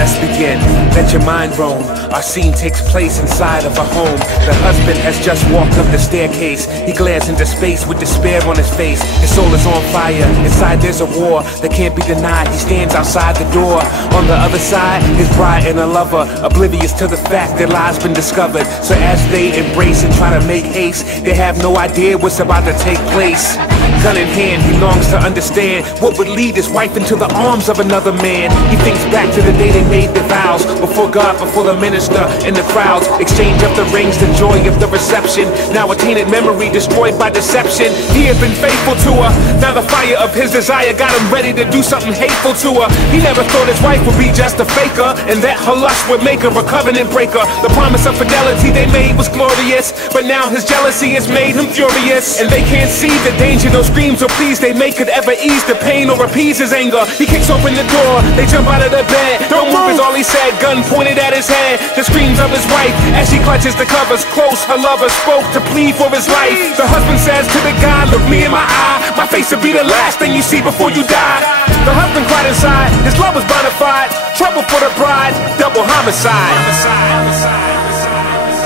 let's begin. Let your mind roam. Our scene takes place inside of a home. The husband has just walked up the staircase. He glares into space with despair on his face. His soul is on fire. Inside there's a war that can't be denied. He stands outside the door. On the other side, his bride and a lover, oblivious to the fact their lies been discovered. So as they embrace and try to make haste, they have no idea what's about to take place. Gun in hand, he longs to understand what would lead his wife into the arms of another man. He thinks back to the day they made their vows, before God, before the minister, and the crowds. Exchange of the rings, the joy of the reception. Now a tainted memory destroyed by deception. He had been faithful to her. Now the fire of his desire got him ready to do something hateful to her. He never thought his wife would be just a faker, and that her lust would make her a covenant breaker. The promise of fidelity they made was glorious, but now his jealousy has made him furious. And they can't see the danger those screams or pleas they make could ever ease the pain or appease his anger. He kicks open the door, they jump out of the bed. Don't move is all he said, gun pointed at his head. The screams of his wife as she clutches the covers close. Her lover spoke to plead for his life. The husband says to the guy, look me in my eye. My face will be the last thing you see before you die. The husband cried inside, his love was bona fide. Trouble for the bride, double homicide.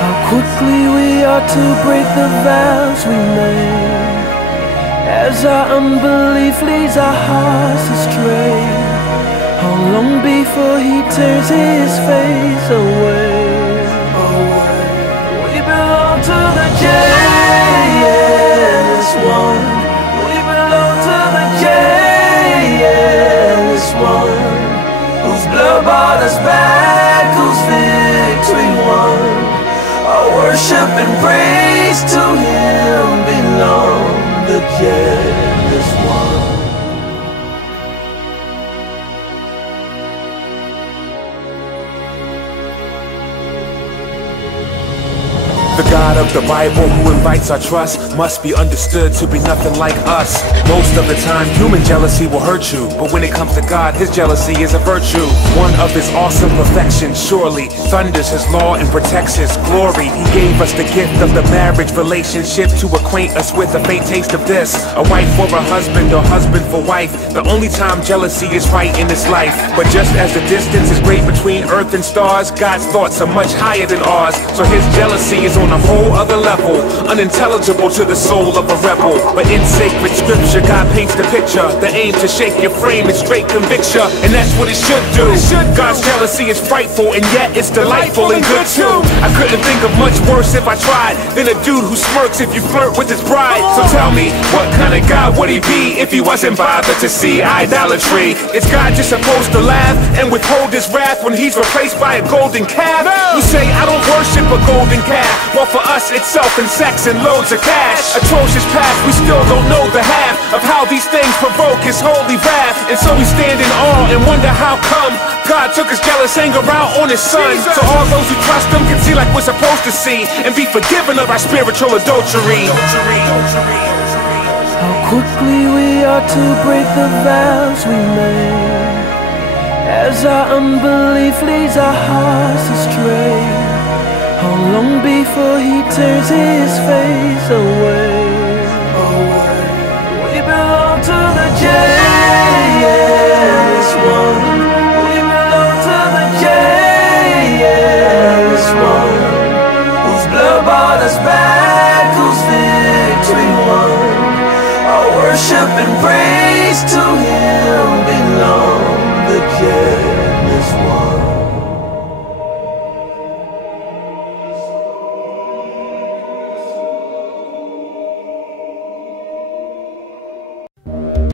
How quickly we are to break the vows we made, as our unbelief leads our hearts astray. How long before he turns his face away? We belong to the jealous one. We belong to the jealous one, whose blood brought us back, whose victory won. Our worship and praise to him belong, the jealous one. The God of the Bible who invites our trust must be understood to be nothing like us. Most of the time human jealousy will hurt you, but when it comes to God, his jealousy is a virtue. One of his awesome perfections surely thunders his law and protects his glory. He gave us the gift of the marriage relationship to acquaint us with a faint taste of this. A wife for a husband or husband for wife, the only time jealousy is right in this life. But just as the distance is great between earth and stars, God's thoughts are much higher than ours. So his jealousy is on a whole other level, unintelligible to the soul of a rebel. But in sacred scripture, God paints the picture, the aim to shake your frame is straight conviction, and that's what it should do. God's jealousy is frightful, and yet it's delightful and good too. I couldn't think of much worse if I tried than a dude who smirks if you flirt with his bride. So tell me, what kind of God would he be if he wasn't bothered to see idolatry? Is God just supposed to laugh and withhold his wrath when he's replaced by a golden calf? You say I don't worship a golden calf. Well, for us, it's self and sex and loads of cash. Atrocious past, we still don't know the half of how these things provoke his holy wrath. And so we stand in awe and wonder how come God took his jealous anger out on his son. So all those who trust him can see like we're supposed to see, and be forgiven of our spiritual adultery. How quickly we are to break the vows we made, as our unbelief leads our hearts astray. How long before he turns his face away? We belong to the jealous one. We belong to the jealous one, whose blood brought us back, whose victory won. Our worship and praise to him belong, the jealous